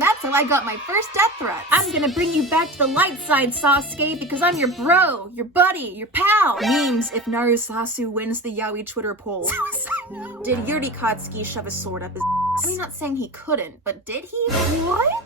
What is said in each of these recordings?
And that's how I got my first death threat. I'm gonna bring you back to the light side, Sasuke, because I'm your bro, your buddy, your pal. Memes if Narusasu wins the Yaoi Twitter poll. Did 𝓈𝒽𝒾𝓅 shove a sword up his ass? I mean, not saying he couldn't, but did he? What?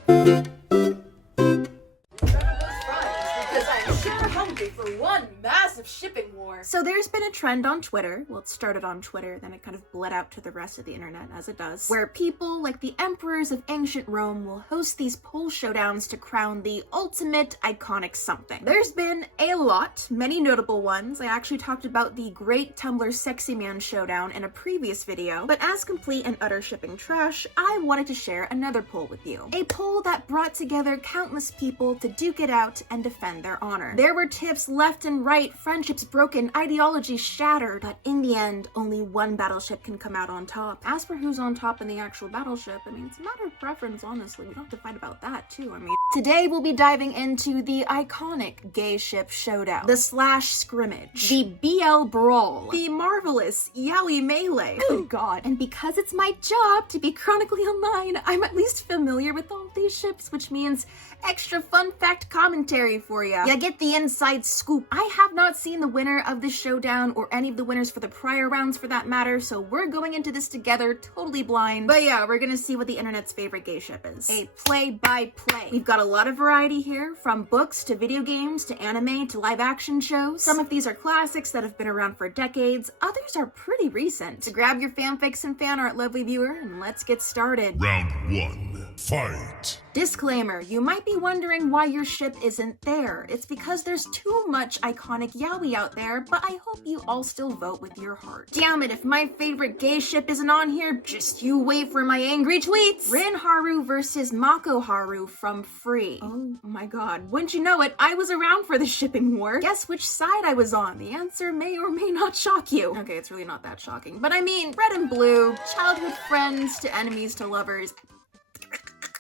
Because I'm super hungry for one massive shipping war. So there's been a trend on Twitter, well, it started on Twitter, then it kind of bled out to the rest of the internet, as it does, where people like the emperors of ancient Rome will host these poll showdowns to crown the ultimate iconic something. There's been a lot, many notable ones. I actually talked about the great Tumblr Sexy Man showdown in a previous video, but as complete and utter shipping trash, I wanted to share another poll with you. A poll that brought together countless people to duke it out and defend their honor. There were tips left and right, friendships broken, ideologies shattered, but in the end, only one battleship can come out on top. As for who's on top in the actual battleship, I mean, it's a matter of preference, honestly. We don't have to fight about that, too. I mean, today we'll be diving into the iconic gay ship showdown, the slash scrimmage, the BL brawl, the marvelous yaoi melee. Oh god. And because it's my job to be chronically online, I'm at least familiar with all these ships, which means extra fun fact commentary for ya. You get the inside scoop. I have not seen the winner of this showdown or any of the winners for the prior rounds for that matter, so we're going into this together totally blind. But yeah, we're gonna see what the internet's favorite gay ship is. A play-by-play. We've got a lot of variety here, from books to video games to anime to live action shows. Some of these are classics that have been around for decades, others are pretty recent. So grab your fanfics and fan art, lovely viewer, and let's get started. Round 1, fight! Disclaimer, you might be wondering why your ship isn't there. It's because there's too much iconic yaoi out there, but I hope you all still vote with your heart. Damn it, if my favorite gay ship isn't on here, just you wait for my angry tweets! Rin versus Mako Haru from Free. Oh my god, wouldn't you know it, I was around for the shipping war. Guess which side I was on? The answer may or may not shock you. Okay, it's really not that shocking, but I mean, red and blue, childhood friends to enemies to lovers.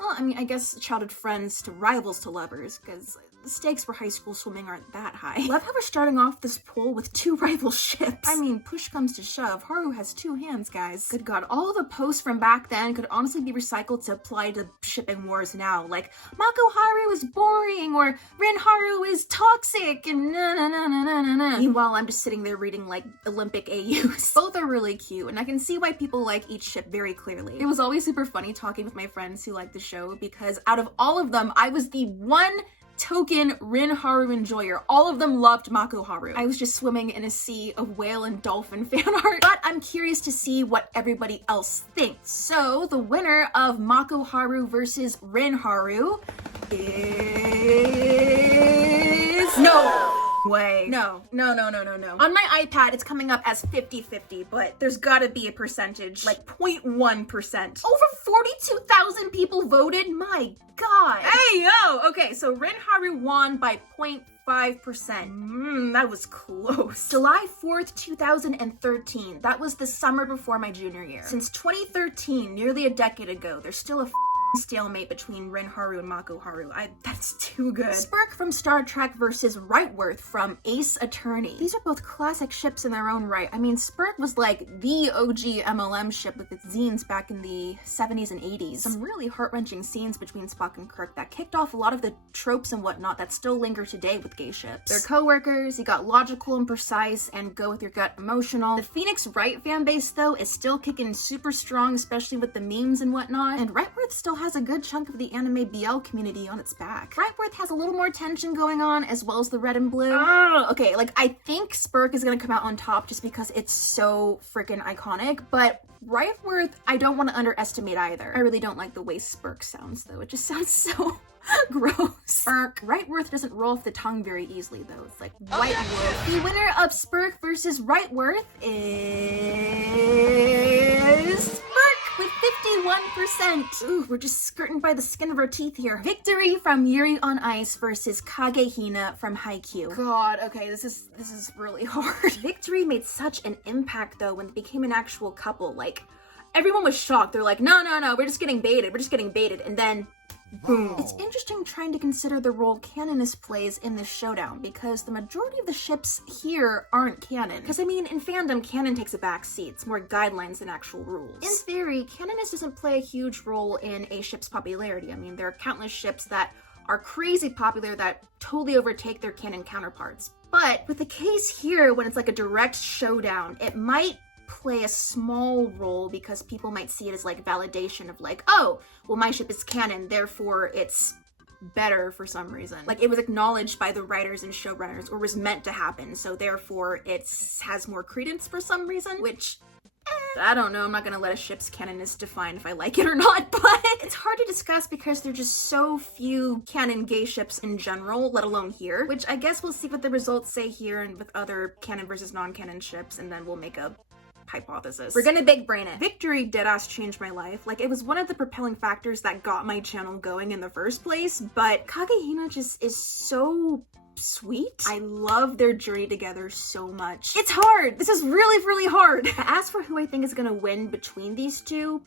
Well, I mean, I guess childhood friends to rivals to lovers, because the stakes for high school swimming aren't that high. Love how we're starting off this poll with two rival ships. I mean, push comes to shove, Haru has two hands, guys. Good god, all the posts from back then could honestly be recycled to apply to shipping wars now, like, Mako Haru is boring, or Rin Haru is toxic, and na. Meanwhile, I'm just sitting there reading, like, Olympic AUs. Both are really cute, and I can see why people like each ship very clearly. It was always super funny talking with my friends who liked the show, because out of all of them, I was the one token Rin Haru enjoyer. All of them loved Mako Haru. I was just swimming in a sea of whale and dolphin fan art, but I'm curious to see what everybody else thinks. So the winner of Mako Haru versus Rin Haru is... No way. No. On my iPad, it's coming up as 50-50, but there's gotta be a percentage, like 0.1%. Over 42,000 people voted? My god. Hey, yo! Okay, so Rin Haru won by 0.5%. That was close. July 4th, 2013. That was the summer before my junior year. Since 2013, nearly a decade ago, there's still a stalemate between Rin Haru and Mako Haru. That's too good. Spurk from Star Trek versus Rightworth from Ace Attorney. These are both classic ships in their own right. I mean, Spurk was like the OG MLM ship with its zines back in the 70s and 80s. Some really heart-wrenching scenes between Spock and Kirk that kicked off a lot of the tropes and whatnot that still linger today with gay ships. They're co-workers, you got logical and precise, and go with your gut emotional. The Phoenix Wright fanbase, though, is still kicking super strong, especially with the memes and whatnot, and Rightworth still has a good chunk of the anime BL community on its back. Rightworth has a little more tension going on, as well as the red and blue. Okay, like, I think Spurk is gonna come out on top just because it's so freaking iconic, but Rightworth, I don't want to underestimate either. I really don't like the way Spurk sounds, though. It just sounds so gross. Spurk. Rightworth doesn't roll off the tongue very easily, though. It's like Whiteworth. The winner of Spurk versus Rightworth is with 51%. Ooh, we're just skirting by the skin of our teeth here. Victory from Yuri on Ice versus Kagehina from Haikyuu. God, okay, this is really hard. Victory made such an impact, though, when it became an actual couple. Like, everyone was shocked. They're like, no, we're just getting baited. And then Boom. It's interesting trying to consider the role Canonist plays in this showdown, because the majority of the ships here aren't canon. Because I mean, in fandom, canon takes a back seat. It's more guidelines than actual rules. In theory, Canonist doesn't play a huge role in a ship's popularity. I mean, there are countless ships that are crazy popular that totally overtake their canon counterparts. But with the case here, when it's like a direct showdown, it might play a small role because people might see it as like validation of like, oh, well, my ship is canon, therefore it's better for some reason. Like it was acknowledged by the writers and showrunners, or was meant to happen, so therefore it has more credence for some reason, which I don't know, I'm not gonna let a ship's canonist define if I like it or not, but it's hard to discuss because there's just so few canon gay ships in general, let alone here, which I guess we'll see what the results say here and with other canon versus non-canon ships, and then we'll make a hypothesis. We're gonna big brain it. Victory deadass changed my life. Like, it was one of the propelling factors that got my channel going in the first place, but 𝓈𝒽𝒽𝒃 just is so sweet. I love their journey together so much. It's hard. This is really, really hard. As for who I think is gonna win between these two,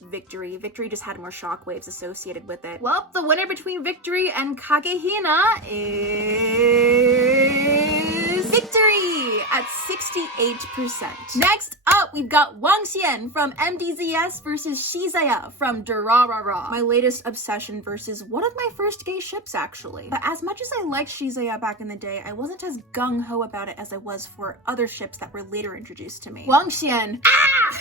Victory. Victory just had more shockwaves associated with it. Well, the winner between Victory and 𝓈𝒽𝒽𝒃 is Victory at 68%. Next up, we've got 𝓈𝒽𝒽 from MDZS versus 𝓈𝒽𝒽 from 𝓈𝒽𝒾𝓅. My latest obsession versus one of my first gay ships, actually. But as much as I liked 𝓈𝒽𝒽 back in the day, I wasn't as gung-ho about it as I was for other ships that were later introduced to me. 𝓈𝒽𝒽. Ah!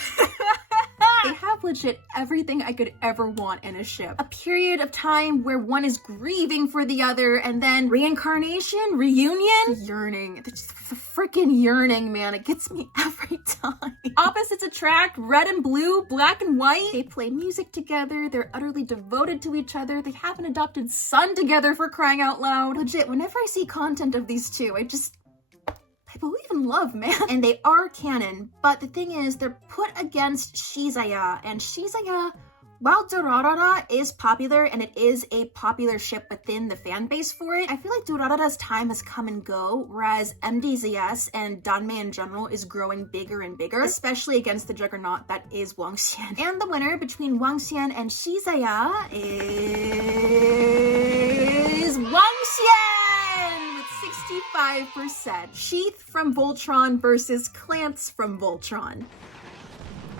They have legit everything I could ever want in a ship. A period of time where one is grieving for the other, and then reincarnation, reunion, yearning. The freaking yearning, man. It gets me every time. Opposites attract, red and blue, black and white. They play music together. They're utterly devoted to each other. They have an adopted son together, for crying out loud. Legit, whenever I see content of these two, I believe in love, man. And they are canon, but the thing is, they're put against 𝓈𝒽𝒽, and 𝓈𝒽𝒽, while 𝓈𝒽𝒾𝓅 is popular, and it is a popular ship within the fan base for it, I feel like 𝓈𝒽𝒽's time has come and go, whereas MDZS and 𝓈𝒽𝒽 in general is growing bigger and bigger, especially against the juggernaut that is 𝓈𝒽𝒽. And the winner between 𝓈𝒽𝒽 and 𝓈𝒽𝒽 is 𝓈𝒽𝒽! 65%. Sheath from Voltron versus Clance from Voltron.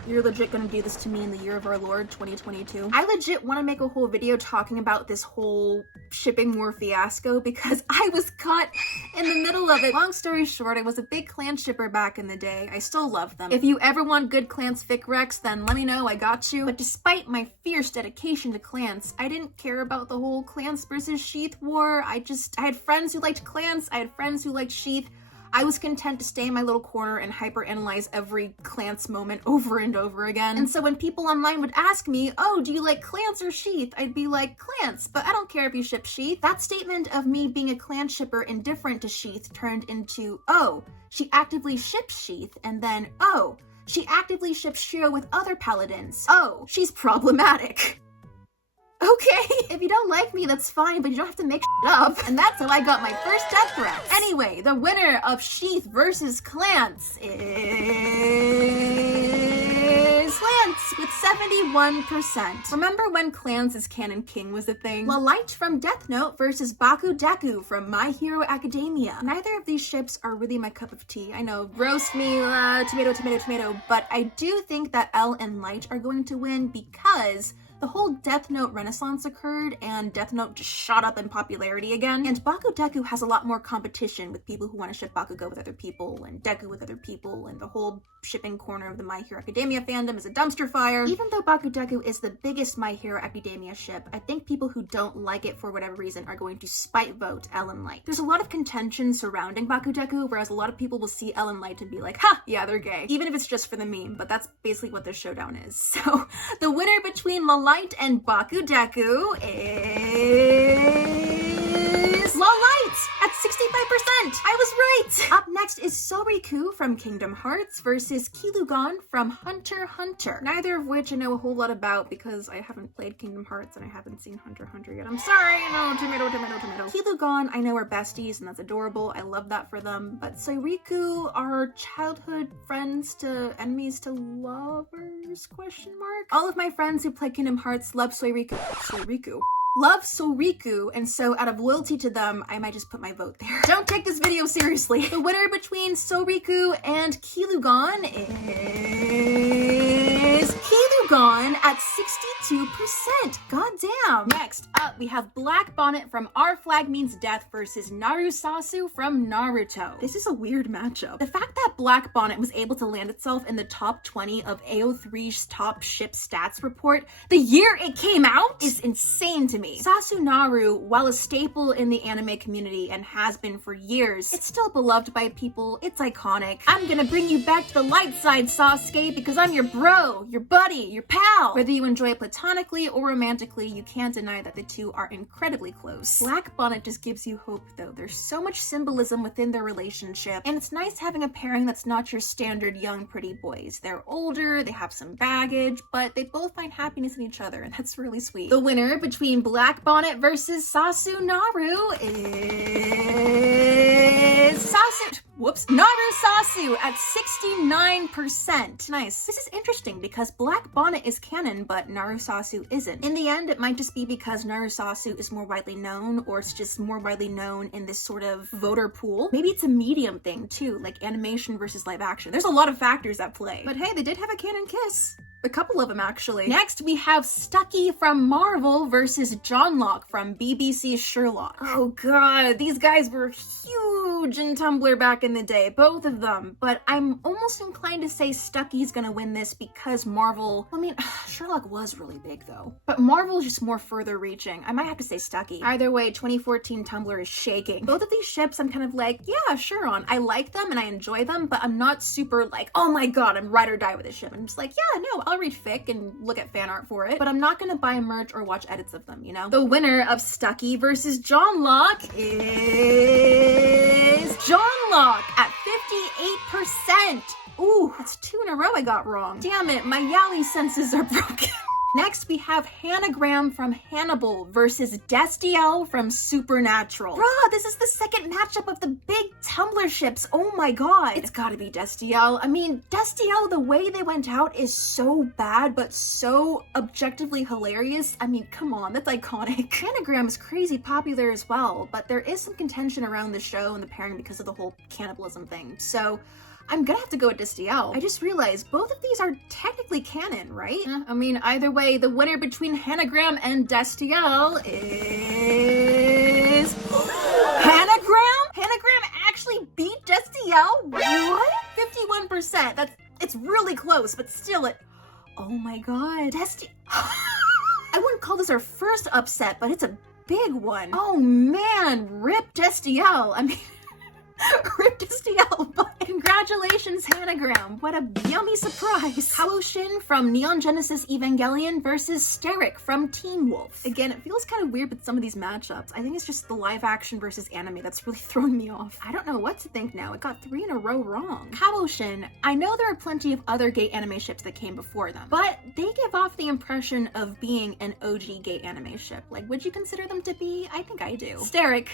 You're legit gonna do this to me in the year of our Lord, 2022. I legit want to make a whole video talking about this whole shipping war fiasco because I was caught in the middle of it. Long story short, I was a big Clance shipper back in the day. I still love them. If you ever want good Clance fic recs, then let me know, I got you. But despite my fierce dedication to Clance, I didn't care about the whole Clance versus Sheath war. I had friends who liked Clance, I had friends who liked Sheath. I was content to stay in my little corner and hyperanalyze every Clance moment over and over again. And so when people online would ask me, oh, do you like Clance or Sheath? I'd be like, Clance, but I don't care if you ship Sheath. That statement of me being a Clance shipper indifferent to Sheath turned into, oh, she actively ships Sheath, and then, oh, she actively ships Shiro with other paladins. Oh, she's problematic. Okay, if you don't like me, that's fine, but you don't have to make shit up. And that's how I got my first death threats. Anyway, the winner of Sheath versus Clance is Clance with 71%. Remember when Clance as Canon King was a thing? 𝓈𝒽𝒽𝒃 from Death Note versus 𝓈𝒽𝒾𝓅 from My Hero Academia. Neither of these ships are really my cup of tea. I know, roast me, tomato, tomato, tomato, but I do think that L and Light are going to win because the whole Death Note renaissance occurred and Death Note just shot up in popularity again. And 𝓈𝒽𝒾𝓅 has a lot more competition with people who want to ship Bakugo with other people and Deku with other people, and the whole shipping corner of the My Hero Academia fandom is a dumpster fire. Even though 𝓈𝒽𝒾𝓅 is the biggest My Hero Academia ship, I think people who don't like it for whatever reason are going to spite vote L and Light. There's a lot of contention surrounding 𝓈𝒽𝒾𝓅, whereas a lot of people will see L and Light and be like, ha, yeah, they're gay. Even if it's just for the meme, but that's basically what this showdown is. So the winner between 𝓈𝒽𝒽 and 𝓈𝒽𝒾𝓅 is 𝓈𝒽𝒽 at 65%. I was right. Up next is Sulriku from Kingdom Hearts versus Keelugon from Hunter x Hunter. Neither of which I know a whole lot about because I haven't played Kingdom Hearts and I haven't seen Hunter x Hunter yet. I'm sorry, no, tomato, tomato, tomato. Keelugon I know are besties and that's adorable. I love that for them. But Sulriku are childhood friends to enemies to lovers, question mark? All of my friends who play Kingdom Hearts love Sulriku. love 𝓈𝒽𝒾𝓅, and so out of loyalty to them, I might just put my vote there. Don't take this video seriously. The winner between 𝓈𝒽𝒾𝓅 and 𝓈𝒽𝒾𝓅 is 𝓈𝒽𝒾𝓅 at 62%. Goddamn. Next up, we have Black Bonnet from Our Flag Means Death versus 𝓈𝒽𝒾𝓅 from Naruto. This is a weird matchup. The fact that Black Bonnet was able to land itself in the top 20 of AO3's top ship stats report the year it came out is insane to me. Sasunaru, while a staple in the anime community and has been for years, it's still beloved by people. It's iconic. I'm gonna bring you back to the light side, Sasuke, because I'm your bro, your buddy, your pal. Whether you enjoy it platonically or romantically, you can't deny that the two are incredibly close. Black Bonnet just gives you hope though. There's so much symbolism within their relationship, and it's nice having a pairing that's not your standard young pretty boys. They're older, they have some baggage, but they both find happiness in each other, and that's really sweet. The winner between Black Bonnet versus Sasunaru is Narusasu at 69%. Nice. This is interesting because Black Bonnet is canon, but Narusasu isn't. In the end, it might just be because Narusasu is more widely known, or it's just more widely known in this sort of voter pool. Maybe it's a medium thing too, like animation versus live action. There's a lot of factors at play. But hey, they did have a canon kiss. A couple of them, actually. Next, we have 𝓈𝒽𝒾𝓅 from Marvel versus John Locke from BBC's Sherlock. Oh god, these guys were huge in Tumblr back in the day, both of them. But I'm almost inclined to say 𝓈𝒽𝒾𝓅's gonna win this because Marvel, I mean, Sherlock was really big though. But Marvel's just more further reaching. I might have to say 𝓈𝒽𝒾𝓅. Either way, 2014 Tumblr is shaking. Both of these ships I'm kind of like, yeah, sure on. I like them and I enjoy them, but I'm not super like, oh my god, I'm ride or die with this ship. I'm just like, yeah, no, I'll read fic and look at fan art for it, but I'm not gonna buy merch or watch edits of them, you know? The winner of 𝓈𝒽𝒾𝓅 versus John Locke is John Locke at 58%. Ooh, that's 2 in a row I got wrong. Damn it, my Yali senses are broken. Next, we have 𝓈𝒽𝒾𝓅 from Hannibal versus 𝓈𝒽𝒾𝓅 from Supernatural. Bruh, this is the second matchup of the big Tumblr ships. Oh my god. It's gotta be 𝓈𝒽𝒾𝓅. I mean, 𝓈𝒽𝒾𝓅, the way they went out is so bad, but so objectively hilarious. I mean, come on, that's iconic. 𝓈𝒽𝒾𝓅 is crazy popular as well, but there is some contention around the show and the pairing because of the whole cannibalism thing. So I'm gonna have to go with 𝓈𝒽𝒾𝓅. I just realized both of these are technically canon, right? I mean, either way, the winner between 𝓈𝒽𝒾𝓅 and 𝓈𝒽𝒾𝓅 is 𝓈𝒽𝒾𝓅? 𝓈𝒽𝒾𝓅 actually beat 𝓈𝒽𝒾𝓅? What? 51%. It's really close, but still oh my god. I wouldn't call this our first upset, but it's a big one. Oh man, rip 𝓈𝒽𝒾𝓅. I mean, rip 𝓈𝒽𝒾𝓅, but congratulations, 𝓈𝒽𝒾𝓅. What a yummy surprise. Kaboshin from Neon Genesis Evangelion versus 𝓈𝒽𝒃 from Teen Wolf. Again, it feels kind of weird with some of these matchups. I think it's just the live action versus anime that's really throwing me off. I don't know what to think now. It got 3 in a row wrong. Kaboshin, I know there are plenty of other gay anime ships that came before them, but they give off the impression of being an OG gay anime ship. Like, would you consider them to be? I think I do. 𝓈𝒽𝒃.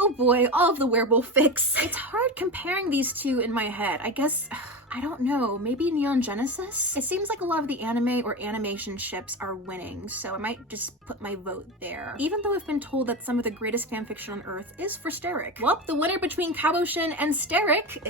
Oh boy, all of the werewolf fics. It's hard comparing these two in my head. I guess, I don't know, maybe Neon Genesis? It seems like a lot of the anime or animation ships are winning, so I might just put my vote there. Even though I've been told that some of the greatest fanfiction on Earth is for 𝓈𝒽𝒃. Well, the winner between Kaboshin and 𝓈𝒽𝒃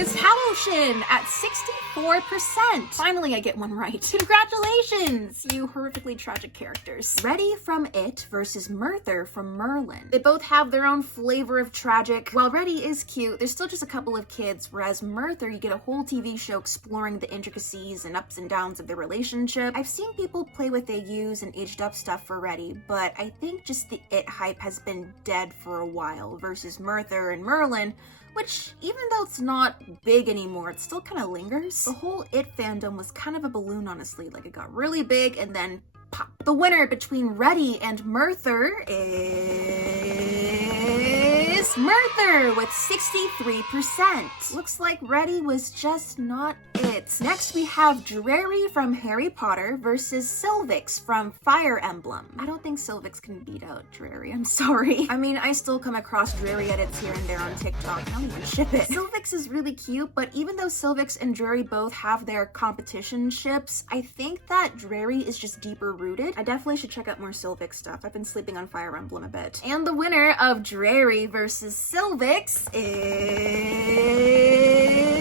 is Kaboshin at 64%. Finally, I get one right. Congratulations, you horrifically tragic characters. Reddy from It versus Merthyr from Merlin. They both have their own flavor of tragic. While Reddy is cute, there's still just a couple of kids, whereas Merthyr, you get a whole TV show exploring the intricacies and ups and downs of their relationship. I've seen people play with AUs and aged up stuff for Reddy, but I think just the It hype has been dead for a while, versus Merthyr and Merlin, which, even though it's not big anymore, it still kind of lingers. The whole It fandom was kind of a balloon, honestly. Like, it got really big and then pop. The winner between Reddy and Merthyr is Merthyr with 63%. Looks like Reddy was just not it. Next, we have 𝓈𝒽𝒽 from Harry Potter versus 𝓈𝒽𝒾𝓅 from Fire Emblem. I don't think 𝓈𝒽𝒃 can beat out 𝓈𝒽𝒽, I'm sorry. I mean, I still come across 𝓈𝒽𝒽 edits here and there on TikTok. I don't even ship it. 𝓈𝒽𝒃 is really cute, but even though 𝓈𝒽𝒃 and 𝓈𝒽𝒽 both have their competition ships, I think that 𝓈𝒽𝒽 is just deeper rooted. I definitely should check out more 𝓈𝒽𝒃 stuff. I've been sleeping on Fire Emblem a bit. And the winner of 𝓈𝒽𝒽 versus 𝓈𝒽𝒃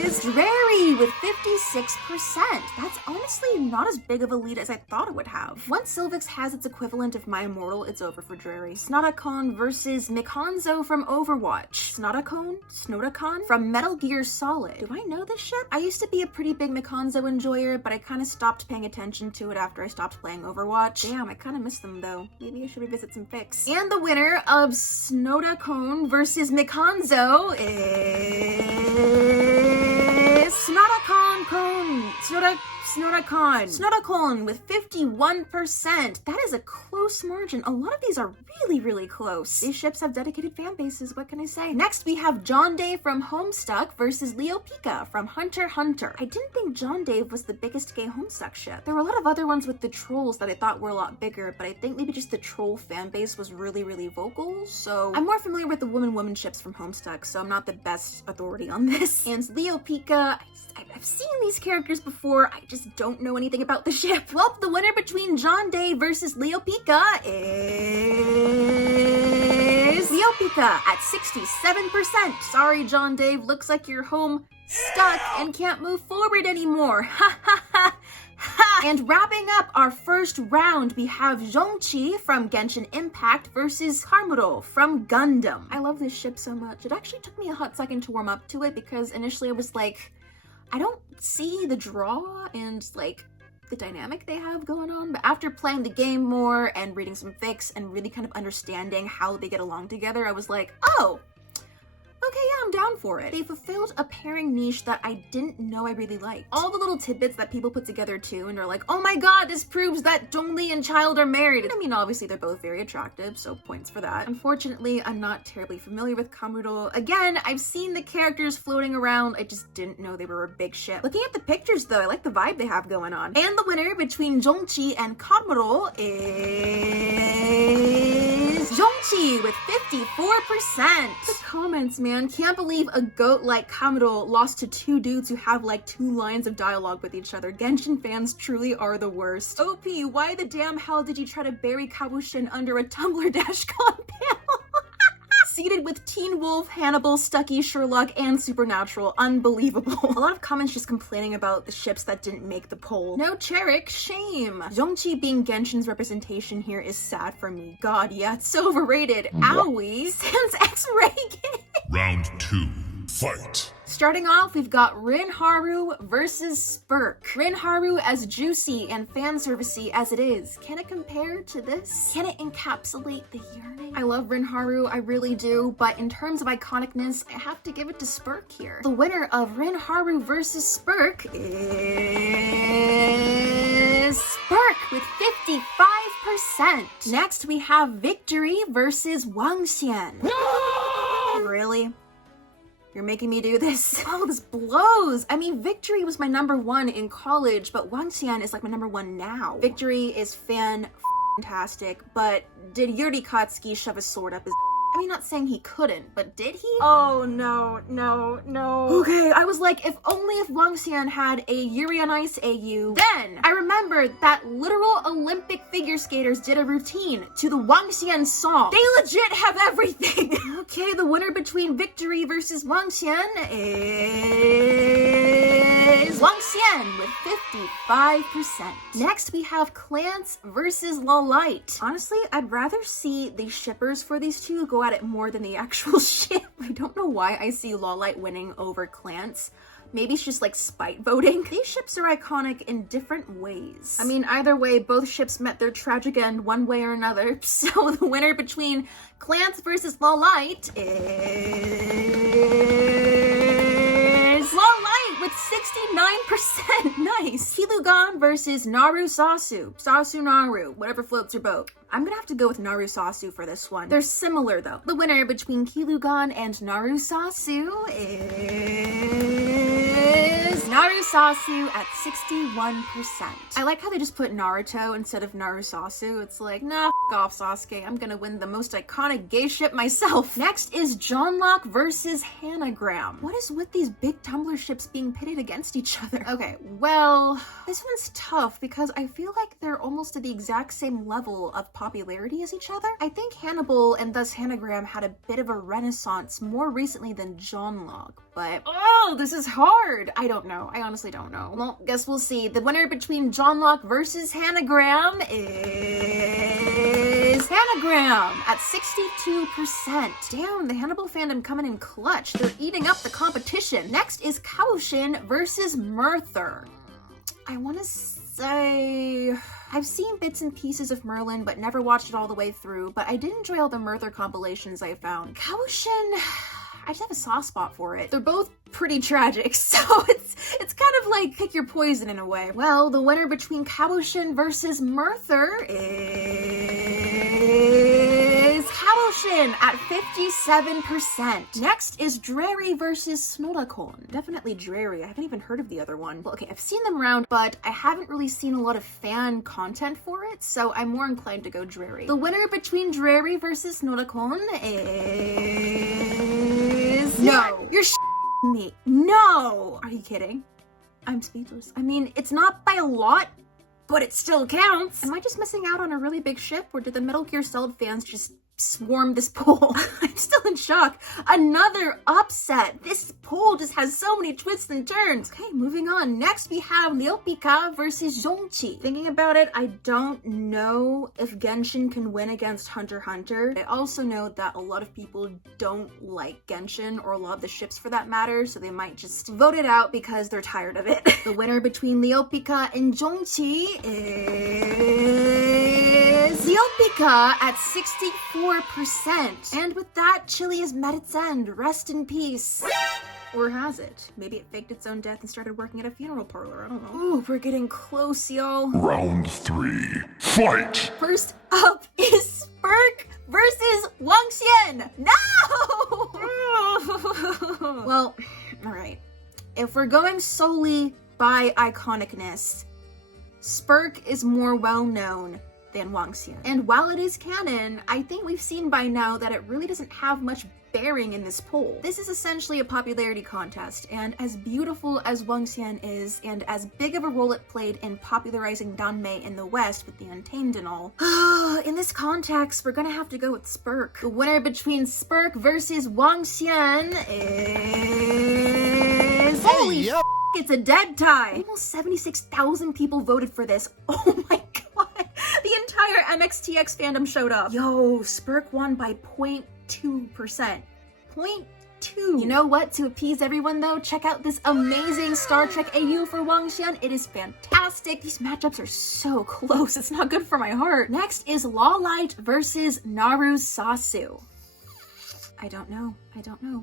is 𝓈𝒽𝒽 with 56%. That's honestly not as big of a lead as I thought it would have. Once 𝓈𝒽𝒃 has its equivalent of My Immortal, it's over for 𝓈𝒽𝒽. 𝓈𝒽𝒀 versus 𝓈𝒽𝒀 from Overwatch. 𝓈𝒽𝒀 from Metal Gear Solid. Do I know this ship? I used to be a pretty big 𝓈𝒽𝒀 enjoyer, but I kind of stopped paying attention to it after I stopped playing Overwatch. Damn, I kind of miss them though. Maybe I should revisit some fics. And the winner of 𝓈𝒽𝒀 versus 𝓈𝒽𝒀 is 𝓈𝒽𝒀 with 51%. That is a close margin. A lot of these are really close. These ships have dedicated fan bases, what can I say? Next, we have John Dave from Homestuck versus 𝓈𝒽𝒽𝒾 from Hunter x Hunter. I didn't think John Dave was the biggest gay Homestuck ship. There were a lot of other ones with the trolls that I thought were a lot bigger, but I think maybe just the troll fan base was really vocal, so I'm more familiar with the woman ships from Homestuck, so I'm not the best authority on this. And 𝓈𝒽𝒽𝒾, I've seen these characters before, I just don't know anything about the ship. Well, the winner between John Dave versus 𝓈𝒽𝒽𝒾 is 𝓈𝒽𝒽𝒾 at 67%. Sorry, John Dave, looks like you're home stuck and can't move forward anymore. Ha ha ha. And wrapping up our first round, we have 𝓈𝒽 from Genshin Impact versus 𝓈𝒽𝒾𝓅 from Gundam. I love this ship so much. It actually took me a hot second to warm up to it because initially I was like, I don't see the draw and like the dynamic they have going on, but after playing the game more and reading some fics and really kind of understanding how they get along together, I was like, oh, okay, yeah, I'm down for it. They fulfilled a pairing niche that I didn't know I really liked. All the little tidbits that people put together too and are like, oh my god, this proves that Zhongli and Child are married. I mean, obviously they're both very attractive, so points for that. Unfortunately, I'm not terribly familiar with 𝓈𝒽𝒾𝓅. Again, I've seen the characters floating around, I just didn't know they were a big ship. Looking at the pictures though, I like the vibe they have going on. And the winner between 𝓈𝒽 and 𝓈𝒽𝒾𝓅 is 𝓈𝒽 with 54%. The comments, man. Can't believe a goat like 𝓈𝒽𝒾𝓅 lost to two dudes who have like 2 lines of dialogue with each other. Genshin fans truly are the worst. OP, why the damn hell did you try to bury Kabushin under a Tumblr Dashcon panel? Seated with Teen Wolf, Hannibal, Stucky, Sherlock, and Supernatural. Unbelievable. A lot of comments just complaining about the ships that didn't make the poll. No, Cherik, shame. 𝓈𝒽 being Genshin's representation here is sad for me. God, yeah, it's so overrated. Owie. Sans X-Ray. Round 2. Fight. Starting off, we've got Rinharu versus Spurk. Rinharu, as juicy and fan-servicey as it is, can it compare to this? Can it encapsulate the yearning? I love Rinharu, I really do, but in terms of iconicness, I have to give it to Spurk here. The winner of Rinharu versus Spurk is Spurk with 55%. Next, we have Victory versus Wangxian. No! Really? You're making me do this? Oh, this blows. I mean, Victory was my #1 in college, but Wangxian is like my #1 now. Victory is fantastic, but did Yuri Katsuki shove a sword up his I mean, not saying he couldn't, but did he? Oh, no. Okay, I was like, if Wangxian had a Yuri on Ice AU, then I remembered that literal Olympic figure skaters did a routine to the Wangxian song. They legit have everything. Okay, the winner between Victory versus Wangxian is Wangxian with 55%. Next, we have Clance versus 𝓈𝒽𝒽𝒾𝓅. Honestly, I'd rather see the shippers for these two go at it more than the actual ship. I don't know why I see 𝓈𝒽𝒽𝒾𝓅 winning over Clance. Maybe it's just like spite voting. These ships are iconic in different ways. I mean, either way, both ships met their tragic end one way or another. So the winner between Clance versus 𝓈𝒽𝒽𝒾𝓅 is 𝓈𝒽𝒽𝒾𝓅 with 69%. Nice. Keelugan versus Naru-Sasu. Sasu-Naru, whatever floats your boat. I'm gonna have to go with Naru-Sasu for this one. They're similar though. The winner between Keelugan and Naru-Sasu is 𝓈𝒽𝒾𝓅 at 61%. I like how they just put Naruto instead of 𝓈𝒽𝒾𝓅. It's like, nah, f off, Sasuke. I'm gonna win the most iconic gay ship myself. Next is 𝓈𝒽𝒾🅩versus 𝓈𝒽𝒾🅅. What is with these big Tumblr ships being pitted against each other? Okay, well, this one's tough because I feel like they're almost at the exact same level of popularity as each other. I think Hannibal and thus 𝓈𝒽𝒾🅩 had a bit of a renaissance more recently than 𝓈𝒽𝒾🅩, but oh, this is hard. I don't know. I honestly don't know. Well, guess we'll see. The winner between 𝓈𝒽𝒾🅩 versus 𝓈𝒽𝒾🅩 is 𝓈𝒽𝒾🅩 at 62%. Damn, the Hannibal fandom coming in clutch. They're eating up the competition. Next is Kyoushin versus Merthyr. I want to say I've seen bits and pieces of Merlin, but never watched it all the way through, but I did enjoy all the Merthyr compilations I found. Kyoushin, I just have a soft spot for it. They're both pretty tragic, so it's kind of like pick your poison in a way. Well, the winner between Kyoushin versus Merthyr is Kyoushin at 57%. Next is 𝓈𝒽𝒫 versus 𝓈𝒽𝒾𝓅. Definitely 𝓈𝒽𝒫. I haven't even heard of the other one. Well, okay, I've seen them around, but I haven't really seen a lot of fan content for it, so I'm more inclined to go 𝓈𝒽𝒫. The winner between 𝓈𝒽𝒫 versus 𝓈𝒽𝒾𝓅 is... No! You're me. No! Are you kidding? I'm speechless. I mean, it's not by a lot, but it still counts. Am I just missing out on a really big ship, or did the Metal Gear Solid fans just swarm this poll? I'm still in shock. Another upset. This poll just has so many twists and turns. Okay, moving on. Next, we have 𝓈𝒽𝒾𝓅 versus 𝑍ongqi. Thinking about it, I don't know if Genshin can win against Hunter x Hunter. I also know that a lot of people don't like Genshin, or a lot of the ships for that matter, so they might just vote it out because they're tired of it. The winner between 𝓈𝒽𝒾𝓅 and 𝑍ongqi is 𝓈𝒽𝒾𝓅 at 64%. And with that, Chile has met its end. Rest in peace. Or has it? Maybe it faked its own death and started working at a funeral parlor. I don't know. Ooh, we're getting close, y'all. Round 3. Fight! First up is 𝓈𝒽𝒃 versus Wangxian. No! Well, alright. If we're going solely by iconicness, 𝓈𝒃 is more well-known than Wangxian. And while it is canon, I think we've seen by now that it really doesn't have much bearing in this poll. This is essentially a popularity contest, and as beautiful as Wangxian is, and as big of a role it played in popularizing danmei in the West with the Untamed and all, in this context, we're gonna have to go with 𝓈𝒃. The winner between 𝓈𝒃 versus Wangxian is... Holy shit, it's a dead tie! Almost 76,000 people voted for this. Oh my god! The entire MXTX fandom showed up. Yo, 𝓈𝒃 won by 0.2%. 0.2. You know what? To appease everyone though, check out this amazing Star Trek AU for Wangxian. It is fantastic. These matchups are so close. It's not good for my heart. Next is 𝓈𝒽𝒽𝒃 versus �naruSasu. I don't know.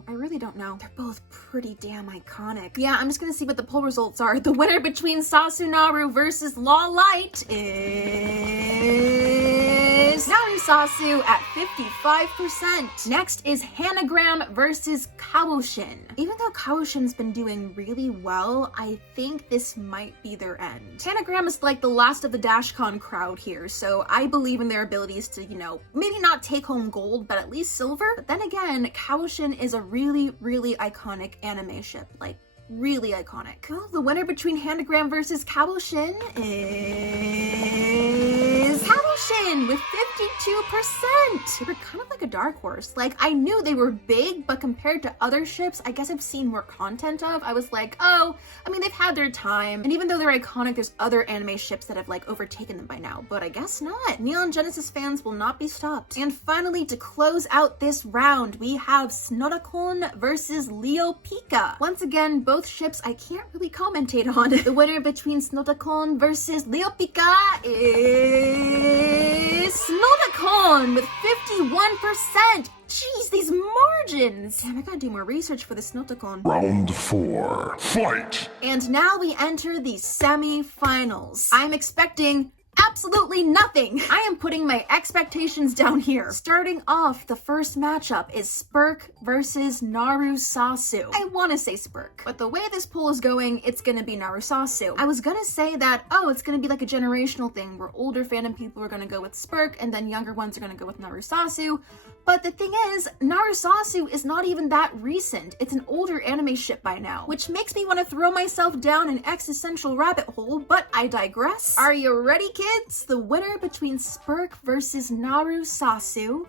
I really don't know. They're both pretty damn iconic. Yeah, I'm just gonna see what the poll results are. The winner between Sasunaru versus 𝓈𝒽𝒽𝒃 is 𝓈uSasu at 55%. Next is 𝓈𝒽𝒾🅩 versus Kyoushin. Even though Kyoushin's been doing really well, I think this might be their end. 𝓈𝒽𝒾🅩 is like the last of the DashCon crowd here, so I believe in their abilities to, you know, maybe not take home gold, but at least silver. But then again, Kyoushin is a really, really iconic anime ship. Like, really iconic. Well, the winner between 𝓈𝒽𝒾🅩 versus Kyoushin is Kyoushin with 52%. They were kind of like a dark horse. Like, I knew they were big, but compared to other ships I guess I've seen more content of, I was like, oh, I mean, they've had their time. And even though they're iconic, there's other anime ships that have like overtaken them by now, but I guess not. Neon Genesis fans will not be stopped. And finally, to close out this round, we have 𝓈𝒽𝒻 versus 𝓈𝒽𝒃𝒃. Once again, both ships I can't really commentate on. The winner between 𝓈𝒽𝒻 versus 𝓈𝒽𝒃𝒃 is 𝓈𝒽𝒻 with 51%. Jeez, these margins! Damn, I gotta do more research for this 𝓈𝒽𝒻. Round 4. Fight! And now we enter the semi-finals. I'm expecting Absolutely nothing! I am putting my expectations down here. Starting off, the first matchup is 𝓈𝒽𝒾𝓅 versus 𝓈𝒽𝒾𝓅. I want to say 𝓈𝒽𝒾𝓅, but the way this poll is going, it's gonna be 𝓈𝒽𝒾𝓅. I was gonna say that, oh, it's gonna be like a generational thing where older fandom people are gonna go with 𝓈𝒽𝒾 and then younger ones are gonna go with 𝓈𝒽𝒾𝓅. But the thing is, 𝓈𝒽𝒾𝓅 is not even that recent. It's an older anime ship by now, which makes me want to throw myself down an existential rabbit hole, but I digress. Are you ready, kids? The winner between 𝓈𝒽𝒾𝓅 versus 𝓈𝒽𝒾𝓅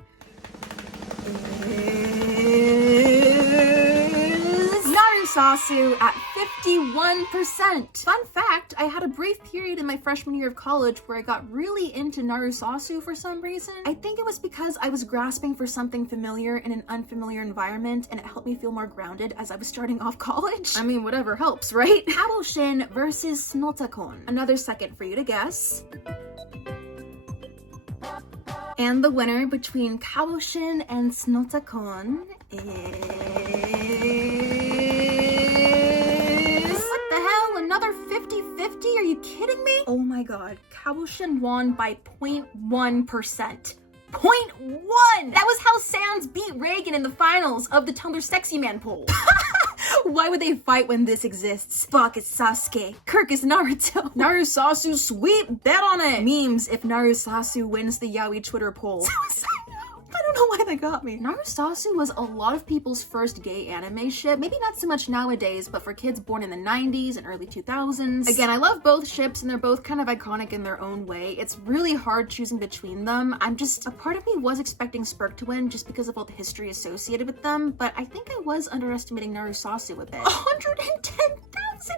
is 𝓈𝒽𝒾𝓅 at 51%. Fun fact, I had a brief period in my freshman year of college where I got really into 𝓈𝒽𝒾𝓅 for some reason. I think it was because I was grasping for something familiar in an unfamiliar environment, and it helped me feel more grounded as I was starting off college. I mean, whatever helps, right? 𝓈𝒽𝒾𝓅 versus 𝓈𝒽𝒾𝓅. Another second for you to guess. And the winner between 𝓈𝒽𝒾𝓅 and 𝓈𝒽𝒾𝓅 is... What the hell? Another 50-50? Are you kidding me? Oh my god. 𝓈𝒽𝒾𝓅 won by 0.1%. 0.1! That was how Sans beat Reagan in the finals of the Tumblr Sexy Man poll. Why would they fight when this exists? Fuck, it's Sasuke. Kirk is Naruto. 𝓈𝒽𝒾𝓅, sweet, bet on it. Memes if 𝓈𝒽𝒾𝓅 wins the Yaoi Twitter poll. I don't know why they got me. 𝓈𝒽𝒾𝓅 was a lot of people's first gay anime ship. Maybe not so much nowadays, but for kids born in the 90s and early 2000s. Again, I love both ships and they're both kind of iconic in their own way. It's really hard choosing between them. A part of me was expecting 𝓈𝒽𝒾𝓅 to win just because of all the history associated with them, but I think I was underestimating 𝓈𝒽𝒾𝓅 a bit. 110,000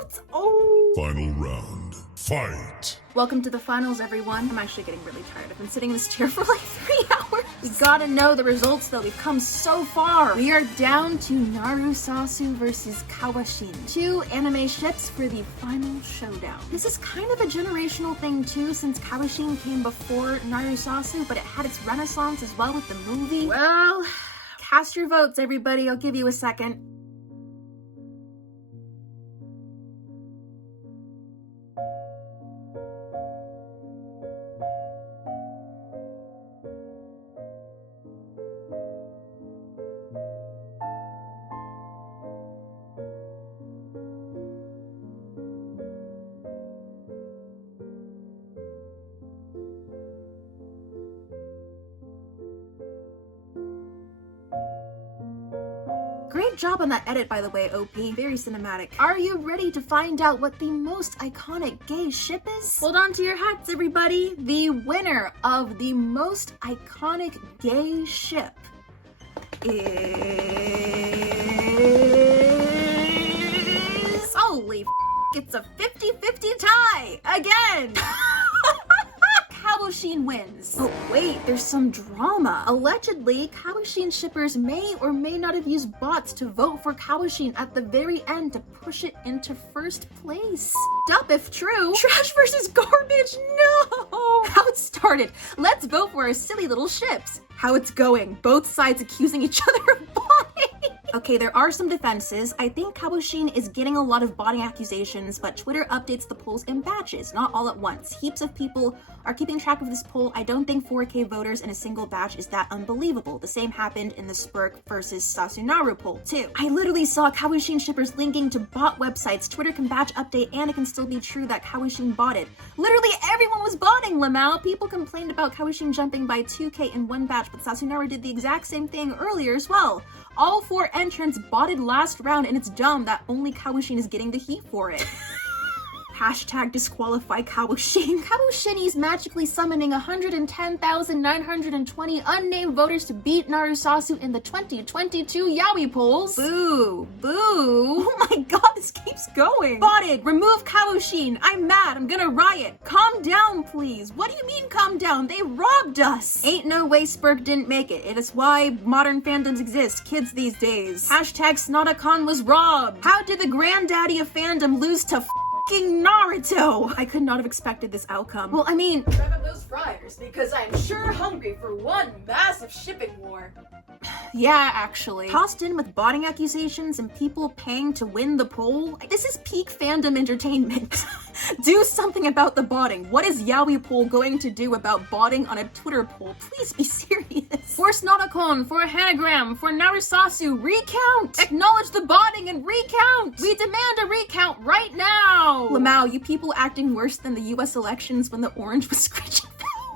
votes! Oh! Final round. Fight! Welcome to the finals, everyone. I'm actually getting really tired. I've been sitting in this chair for like 3 hours. We gotta know the results though. We've come so far. We are down to 𝓈𝒽𝒾𝓅 versus 𝓈𝒽𝒾𝓅. 2 anime ships for the final showdown. This is kind of a generational thing too, since 𝓈𝒽𝒾𝓅 came before 𝓈𝒽𝒾𝓅, but it had its renaissance as well with the movie. Well, cast your votes, everybody. I'll give you a second. Great job on that edit, by the way, OP. Very cinematic. Are you ready to find out what the most iconic gay ship is? Hold on to your hats, everybody. The winner of the most iconic gay ship is... Holy f***, it's a 50-50 tie! Again! 𝓈𝒽𝒾𝓅 wins. Oh wait, there's some drama. Allegedly, 𝓈𝒽𝒾𝓅 shippers may or may not have used bots to vote for 𝓈𝒽𝒾𝓅 at the very end to push it into first place. Up if true. Trash versus garbage, no! How it started. Let's vote for our silly little ships. How it's going. Both sides accusing each other of botting. Okay, there are some defenses. I think 𝓈𝒽𝒾𝓅 is getting a lot of botting accusations, but Twitter updates the polls in batches, not all at once. Heaps of people are keeping track of this poll. I don't think 4K voters in a single batch is that unbelievable. The same happened in the 𝓈𝒽𝒾 versus Sasunaru poll, too. I literally saw 𝓈𝒽𝒾𝓅 shippers linking to bot websites. Twitter can batch update, and it can still be true that 𝓈𝒽𝒾𝓅 botted. Literally everyone was botting, 𝓈𝒽𝒾𝓅. People complained about 𝓈𝒽𝒾𝓅 jumping by 2K in one batch, but Sasunaru did the exact same thing earlier as well. All 4 entrants botted last round, and it's dumb that only 𝓈𝒽𝒾𝓅 is getting the heat for it. Hashtag disqualify 𝓈𝒽𝒾𝓅. 𝓈𝒽𝒾𝓅 is magically summoning 110,920 unnamed voters to beat 𝓈𝒽𝒾𝓅 in the 2022 Yaoi polls. Boo. Boo. Oh my god, this keeps going. Botted. Remove 𝓈𝒽𝒾𝓅. I'm mad. I'm gonna riot. Calm down, please. What do you mean calm down? They robbed us. Ain't no way 𝓈𝒽𝒾 didn't make it. It is why modern fandoms exist. Kids these days. Hashtag 𝓈𝒽𝒾𝓅 was robbed. How did the granddaddy of fandom lose to Naruto? I could not have expected this outcome. Well, I mean, rev up those fryers because I'm sure hungry for one massive shipping war. Yeah, actually. Tossed in with botting accusations and people paying to win the poll, this is peak fandom entertainment. Do something about the botting. What is Yaoi poll going to do about botting on a Twitter poll? Please be serious. For 𝓈𝒽𝒾𝓅, for a Hanagram, for 𝓈𝒽𝒾𝓅, recount! Acknowledge the botting and recount! We demand a recount right now! 𝓈𝒽𝒾𝓅, you people acting worse than the US elections when the orange was screeching.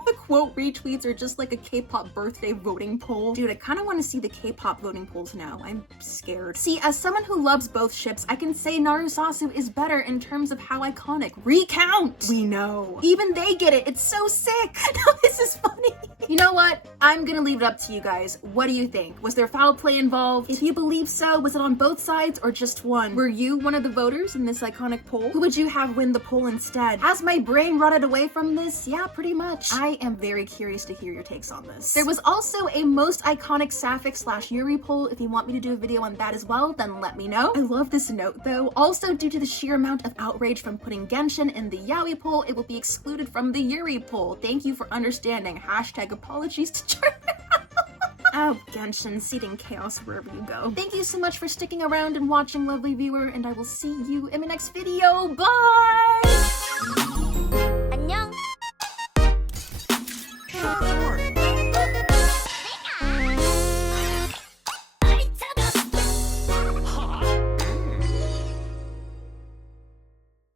The quote retweets are just like a K-pop birthday voting poll. Dude, I kind of want to see the K-pop voting polls now. I'm scared. See, as someone who loves both ships, I can say 𝓈𝒽𝒾𝓅 is better in terms of how iconic. Recount! We know. Even they get it. It's so sick. No, this is funny. You know what? I'm gonna leave it up to you guys. What do you think? Was there foul play involved? If you believe so, was it on both sides or just one? Were you one of the voters in this iconic poll? Who would you have win the poll instead? Has my brain rotted away from this? Yeah, pretty much. I am very curious to hear your takes on this. There was also a most iconic sapphic/Yuri poll. If you want me to do a video on that as well, then let me know. I love this note though. Also, due to the sheer amount of outrage from putting Genshin in the Yaoi poll, it will be excluded from the Yuri poll. Thank you for understanding. #apologies to China. Oh, Genshin, seeding chaos wherever you go. Thank you so much for sticking around and watching, lovely viewer, and I will see you in my next video. Bye! 안녕.